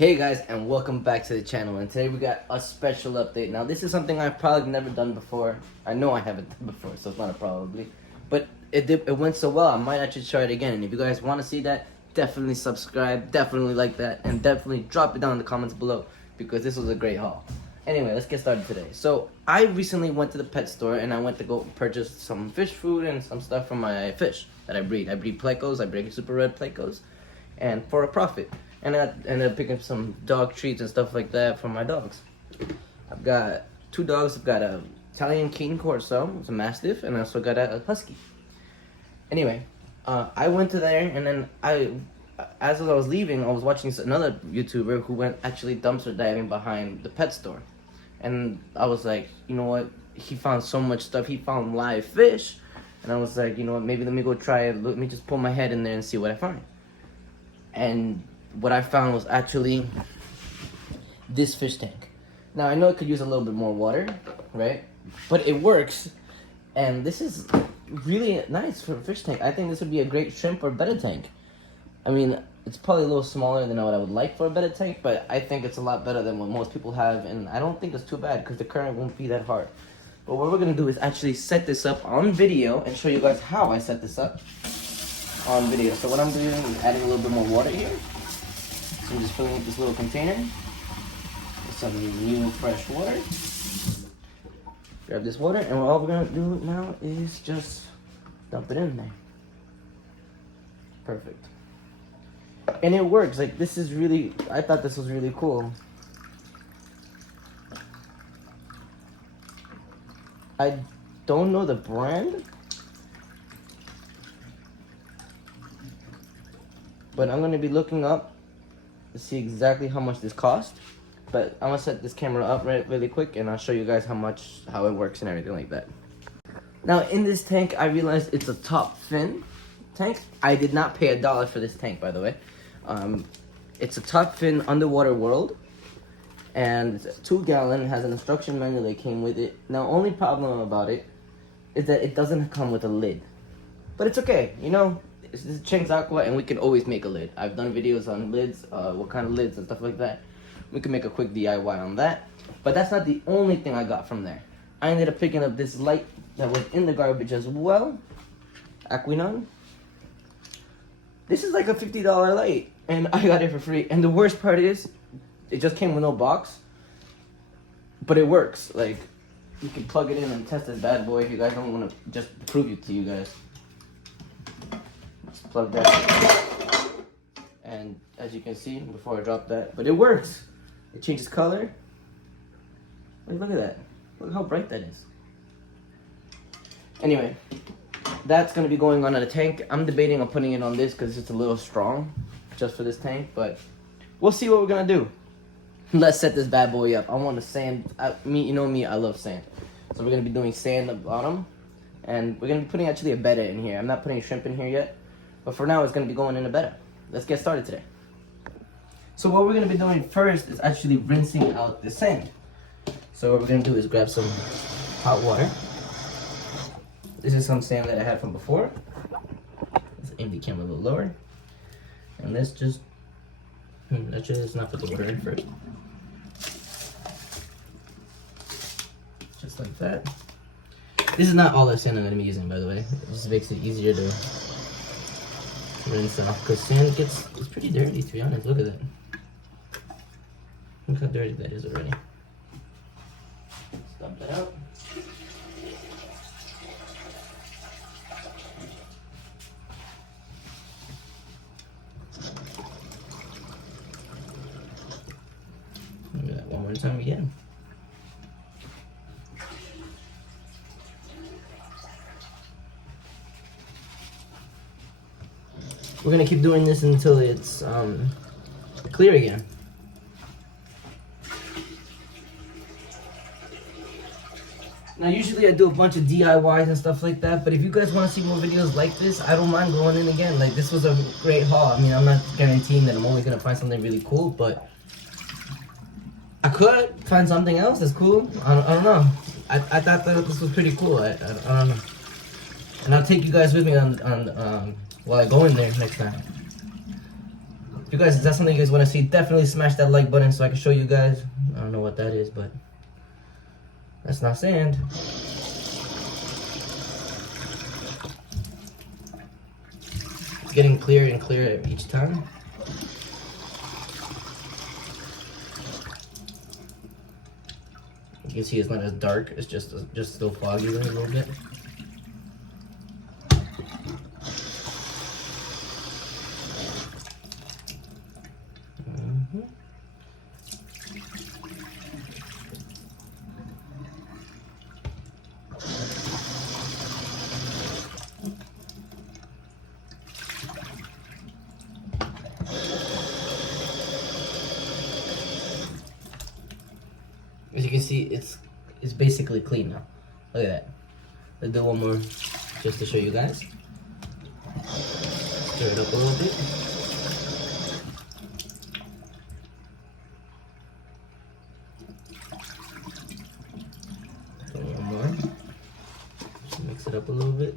Hey guys, and welcome back to the channel, and today we got a special update. Now this is something I've probably never done before. I know I haven't done before, so it's not a probably, but it went so well I might actually try it again. And if you guys want to see that, definitely subscribe, definitely like that, and definitely drop it down in the comments below, because this was a great haul. Anyway, let's get started today. So I recently went to the pet store and I went to go purchase some fish food and some stuff for my fish that I breed. I breed plecos, I breed super red plecos, and for a profit. And I ended up picking up some dog treats and stuff like that for my dogs. I've got two dogs. I've got a Italian Cane Corso, it's a Mastiff, and I also got a Husky. Anyway, I went to there, and then as I was leaving, I was watching another YouTuber who went actually dumpster diving behind the pet store. And I was like, you know what? He found so much stuff. He found live fish. And I was like, you know what? Maybe let me go try it. Let me just pull my head in there and see what I find. And what I found was actually this fish tank. Now I know it could use a little bit more water, right? But it works, and this is really nice for a fish tank. I think this would be a great shrimp or betta tank. I mean, it's probably a little smaller than what I would like for a betta tank, but I think it's a lot better than what most people have, and I don't think it's too bad because the current won't be that hard. But what we're gonna do is actually set this up on video and show you guys how I set this up on video. So what I'm doing is adding a little bit more water here. So I'm just filling up this little container with some new fresh water. Grab this water, and all we're gonna do now is just dump it in there. Perfect. And it works. Like, this is really, I thought this was really cool. I don't know the brand, but I'm gonna be looking up to see exactly how much this cost. But I'm gonna set this camera up really quick, and I'll show you guys how it works and everything like that. Now in this tank, I realized it's a top fin tank. I did not pay $1 for this tank, by the way. It's a top fin underwater world, and it's 2 gallon. It has an instruction manual that came with it. Now only problem about it is that it doesn't come with a lid, but it's okay, you know. This is CHENG'S Aqua, and we can always make a lid. I've done videos on lids, what kind of lids and stuff like that. We can make a quick DIY on that. But that's not the only thing I got from there. I ended up picking up this light that was in the garbage as well. Aquinon. This is like a $50 light, and I got it for free. And the worst part is, it just came with no box, but it works. Like, you can plug it in and test this bad boy if you guys don't want to just prove it to you guys. Plug that, and as you can see, before I drop that, but it works. It changes color. Look at that. Look how bright that is. Anyway, that's gonna be going on in a tank. I'm debating on putting it on this because it's a little strong just for this tank, but we'll see what we're gonna do. Let's set this bad boy up. I want to sand. You know me, I love sand. So we're gonna be doing sand at the bottom, and we're gonna be putting actually a betta in here. I'm not putting shrimp in here yet. But for now, it's going to be going in a betta. Let's get started today. So what we're going to be doing first is actually rinsing out the sand. So what we're going to do is grab some hot water. This is some sand that I had from before. Let's aim the camera a little lower. And let's just not put the water in first. Just like that. This is not all the sand I'm going to be using, by the way. It just makes it easier to rinse off, because sand it's pretty dirty, to be honest. Look at that. Look how dirty that is already. Let's dump that out. Look at that one more time again. We're gonna keep doing this until it's clear again. Now usually I do a bunch of DIYs and stuff like that, but if you guys want to see more videos like this, I don't mind going in again. Like, this was a great haul. I mean, I'm not guaranteeing that I'm always gonna find something really cool, but I could find something else that's cool. I don't know. I thought that this was pretty cool. I don't know. And I'll take you guys with me on while I go in there next time. If you guys, if that's something you guys want to see, definitely smash that like button so I can show you guys. I don't know what that is, but that's not sand. It's getting clearer and clearer each time. You can see it's not as dark, it's just still foggy there a little bit. As you can see, it's basically clean now. Look at that. Let's do one more just to show you guys. Stir it up a little bit. Do one more. Just mix it up a little bit.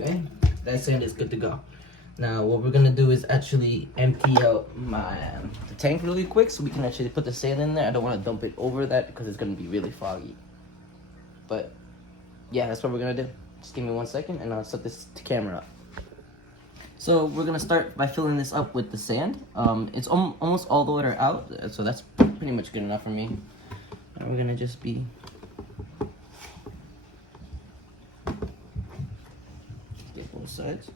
Okay, that sand is good to go. Now what we're gonna do is actually empty out the tank really quick so we can actually put the sand in there. I don't want to dump it over that because it's gonna be really foggy. But yeah, that's what we're gonna do. Just give me 1 second and I'll set this camera up. So we're gonna start by filling this up with the sand. It's almost all the water out, so that's pretty much good enough for me. And we're gonna just be both sides.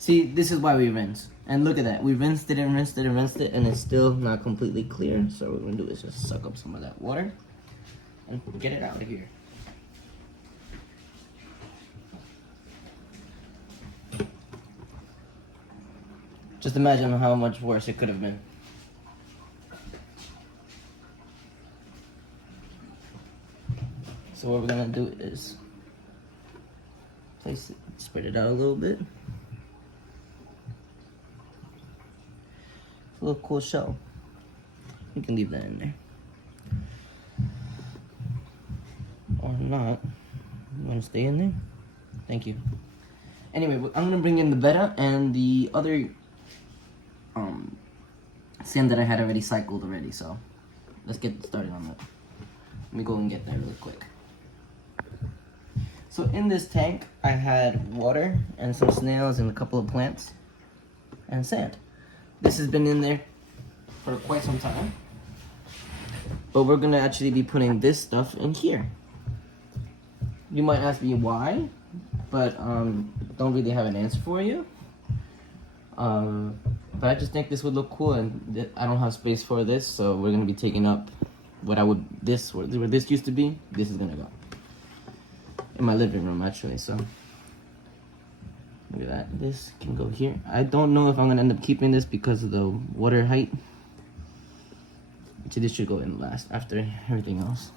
See, this is why we rinse. And look at that. We rinsed it and rinsed it and rinsed it, and it's still not completely clear. So what we're gonna do is just suck up some of that water and get it out of here. Just imagine how much worse it could have been. So what we're gonna do is place it, spread it out a little bit. A little cool shell. You can leave that in there. Or not. You want to stay in there? Thank you. Anyway, I'm going to bring in the Beta and the other sand that I had already cycled already. So let's get started on that. Let me go and get there really quick. So in this tank, I had water and some snails and a couple of plants and sand. This has been in there for quite some time. But we're gonna actually be putting this stuff in here. You might ask me why, but don't really have an answer for you. But I just think this would look cool, and I don't have space for this, so we're gonna be taking up where this used to be. This is gonna go in my living room actually. So look at that. This can go here. I don't know if I'm gonna end up keeping this because of the water height. So this should go in last after everything else.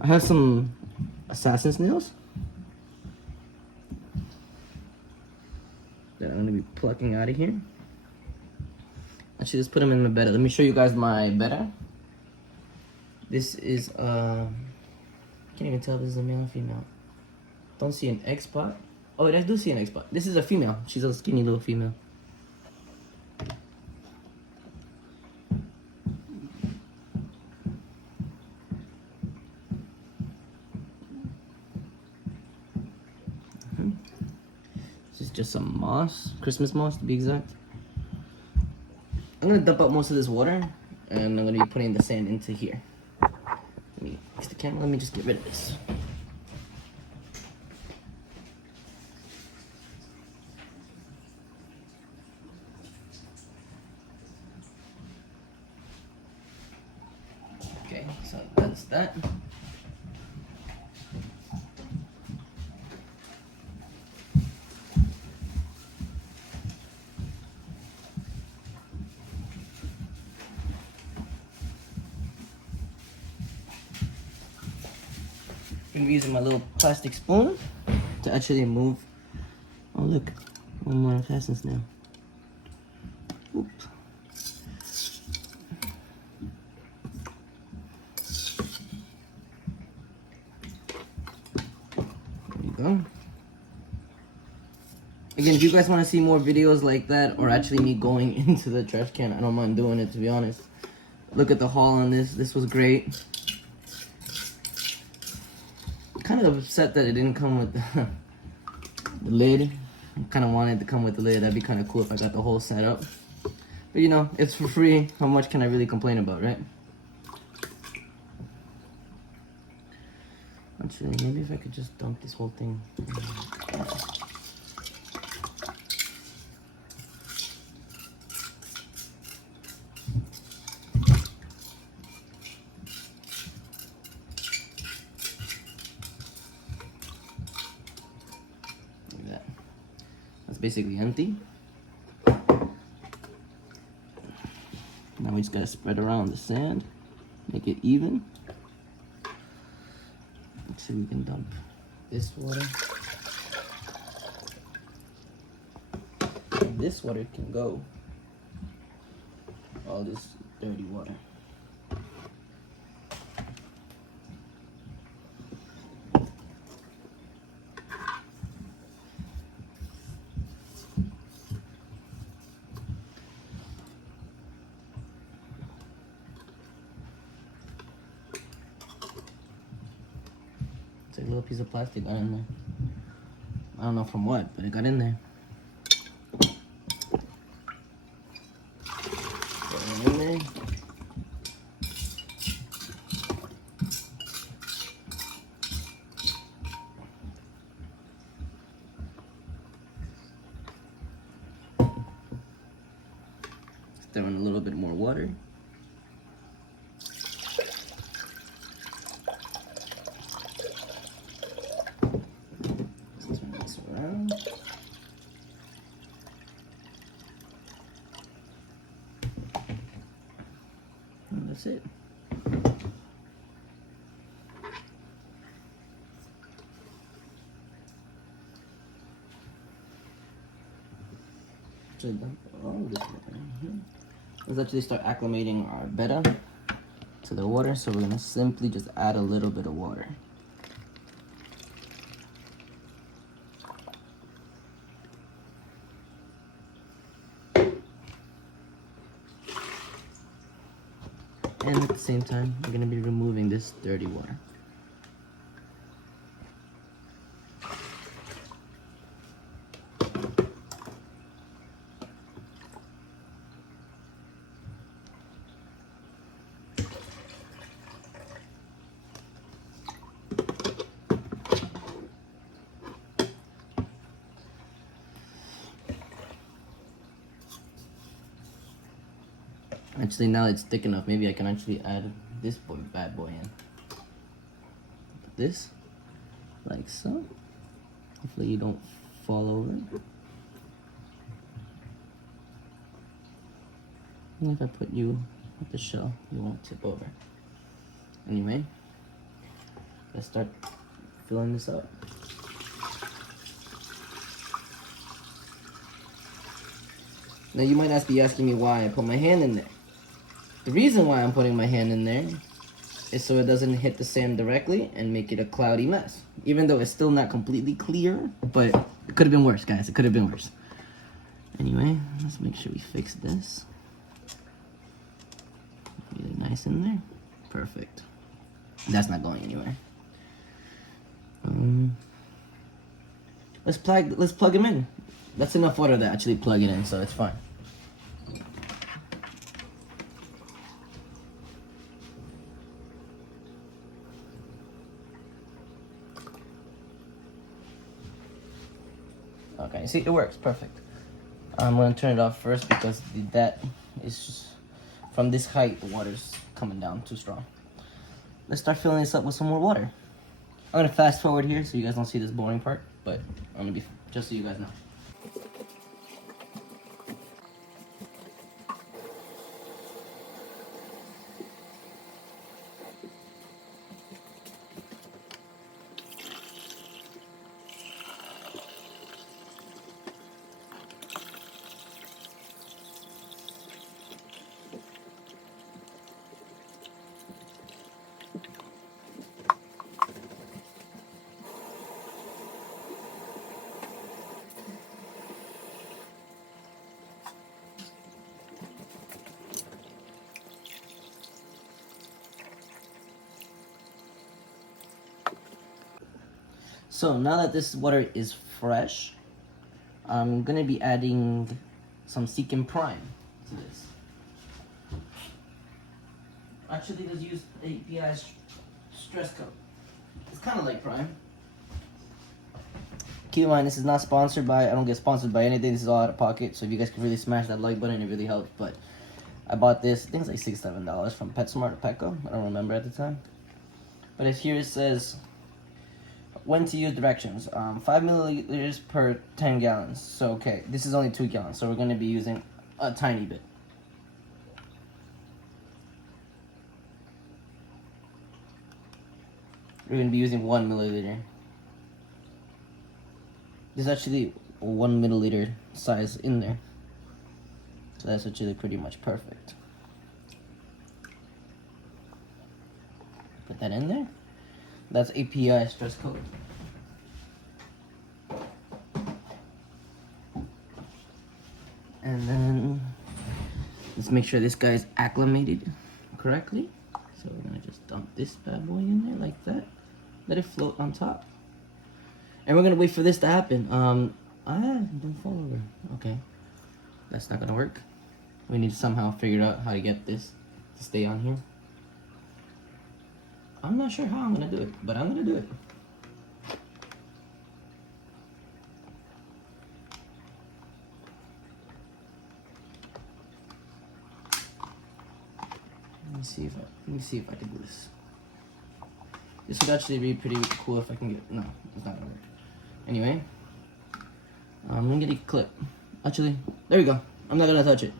I have some assassin snails that I'm gonna be plucking out of here. Actually, let's put them in my Beta. Let me show you guys my Beta. This is can't even tell if this is a male or female. Don't see an egg spot. Oh, I do see an egg spot. This is a female. She's a skinny little female. This is just some moss, Christmas moss to be exact. I'm gonna dump out most of this water, and I'm gonna be putting the sand into here. Let me fix the camera. Let me just get rid of this. that. I'm gonna be using my little plastic spoon to actually move. Oh look, one more fastens now. Oop. There you go. Again, if you guys want to see more videos like that, or actually me going into the trash can, I don't mind doing it, to be honest. Look at the haul on this. This was great. Kind of upset that it didn't come with the lid. I kind of wanted to come with the lid. That'd be kind of cool if I got the whole setup. But you know, it's for free. How much can I really complain about, right? Actually, maybe if I could just dump this whole thing. Basically empty. Now we just gotta spread around the sand, make it even. Let's see if we can dump this water. This water can go. All this dirty water. It's like a little piece of plastic got in there. I don't know from what, but it got in there. Put it in there. Throw in a little bit more water. And that's it. Actually, all this water in here. Let's actually start acclimating our betta to the water. So we're gonna simply just add a little bit of water. And at the same time, we're gonna be removing this dirty water. Actually, now it's thick enough. Maybe I can actually add this bad boy in. Put this, like so. Hopefully you don't fall over. And if I put you at the shell, you won't tip over. Anyway, let's start filling this up. Now you might be asking me why I put my hand in there. The reason why I'm putting my hand in there is so it doesn't hit the sand directly and make it a cloudy mess. Even though it's still not completely clear, but it could have been worse, guys. It could have been worse. Anyway, let's make sure we fix this. Really nice in there. Perfect. That's not going anywhere. Let's plug him in. That's enough water to actually plug it in, so it's fine. Okay, see, it works, perfect. I'm gonna turn it off first because that is just, from this height, the water's coming down too strong. let's start filling this up with some more water. I'm gonna fast forward here so you guys don't see this boring part, but I'm gonna be, just so you guys know. So now that this water is fresh, I'm gonna be adding some Seek Prime to this. Actually, let's use API stress coat. It's kind of like Prime. Keep in mind, this is not sponsored by, I don't get sponsored by anything. This is all out of pocket. So if you guys could really smash that like button, it really helps. But I bought this, I think it's like $6, $7 from Petsmart or Petco. I don't remember at the time. But if here it says, when to use directions. 5 milliliters per 10 gallons. So, okay, this is only 2 gallons. So we're going to be using a tiny bit. We're going to be using 1 milliliter. There's actually 1 milliliter size in there. So that's actually pretty much perfect. Put that in there. That's API stress coat. And then let's make sure this guy's acclimated correctly. So we're gonna just dump this bad boy in there like that. Let it float on top. And we're gonna wait for this to happen. Don't fall over. Okay, that's not gonna work. We need to somehow figure out how to get this to stay on here. I'm not sure how I'm gonna do it, but I'm gonna do it. Let me see if I can do this. This would actually be pretty cool if I can get. No, it's not gonna work. Anyway, I'm gonna get a clip. Actually, there we go. I'm not gonna touch it.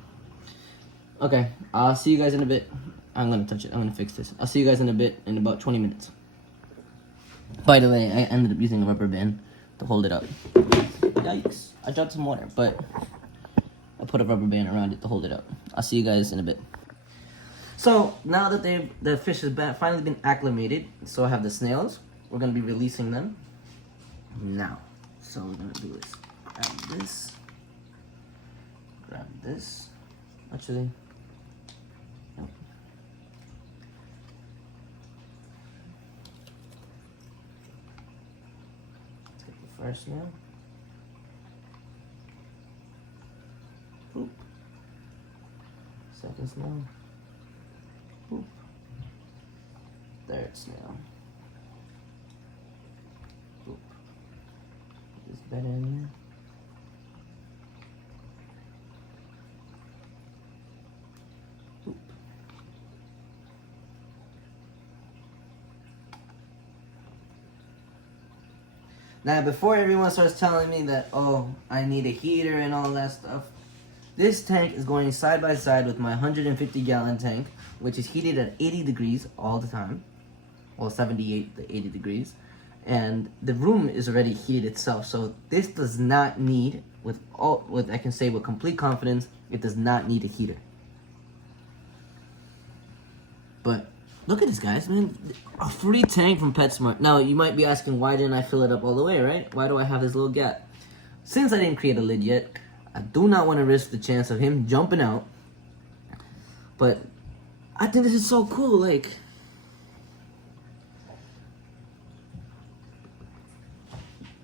Okay, I'll see you guys in a bit. I'm gonna touch it. I'm gonna fix this. I'll see you guys in a bit, in about 20 minutes. By the way, I ended up using a rubber band to hold it up. Yikes. I dropped some water, but I put a rubber band around it to hold it up. I'll see you guys in a bit. So, now that the fish has finally been acclimated, so I have the snails, we're gonna be releasing them now. So we're gonna do is grab this, actually, no. Let's get the first snail. Boop. Second snail. Boop. Third snail. Boop. Put this better in there. Boop. Now, before everyone starts telling me that, oh, I need a heater and all that stuff, this tank is going side by side with my 150-gallon tank, which is heated at 80 degrees all the time. Well, 78 to 80 degrees. And the room is already heated itself, so this does not need, I can say with complete confidence, it does not need a heater. But look at this, guys, man. A free tank from Petsmart. Now, you might be asking, why didn't I fill it up all the way, right? Why do I have this little gap? Since I didn't create a lid yet, I do not want to risk the chance of him jumping out. But I think this is so cool, like,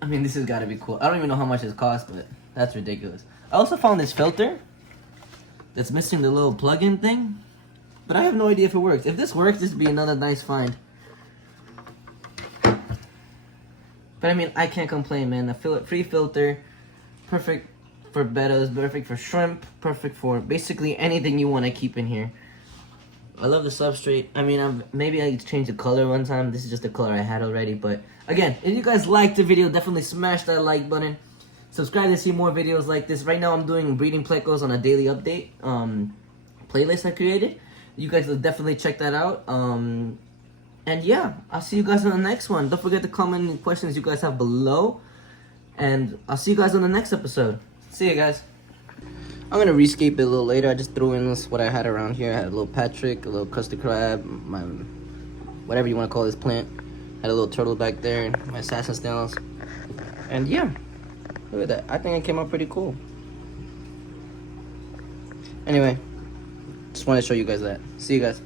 I mean, this has got to be cool. I don't even know how much this costs, but that's ridiculous. I also found this filter that's missing the little plug-in thing, but I have no idea if it works. If this works, this would be another nice find. But I mean, I can't complain, man. The free filter, perfect for bettas, perfect for shrimp, perfect for basically anything you want to keep in here. I love the substrate. I mean, maybe I changed the color one time. This is just the color I had already. But again, if you guys liked the video, definitely smash that like button. Subscribe to see more videos like this. Right now, I'm doing breeding plecos on a daily update playlist I created. You guys will definitely check that out. And yeah, I'll see you guys on the next one. Don't forget to comment any questions you guys have below. And I'll see you guys on the next episode. See you guys. I'm gonna rescape it a little later. I just threw in this what I had around here. I had a little Patrick, a little custard crab, my whatever you want to call this plant. Had a little turtle back there, my assassin snails, and yeah, look at that. I think it came out pretty cool. Anyway, just wanted to show you guys that. See you guys.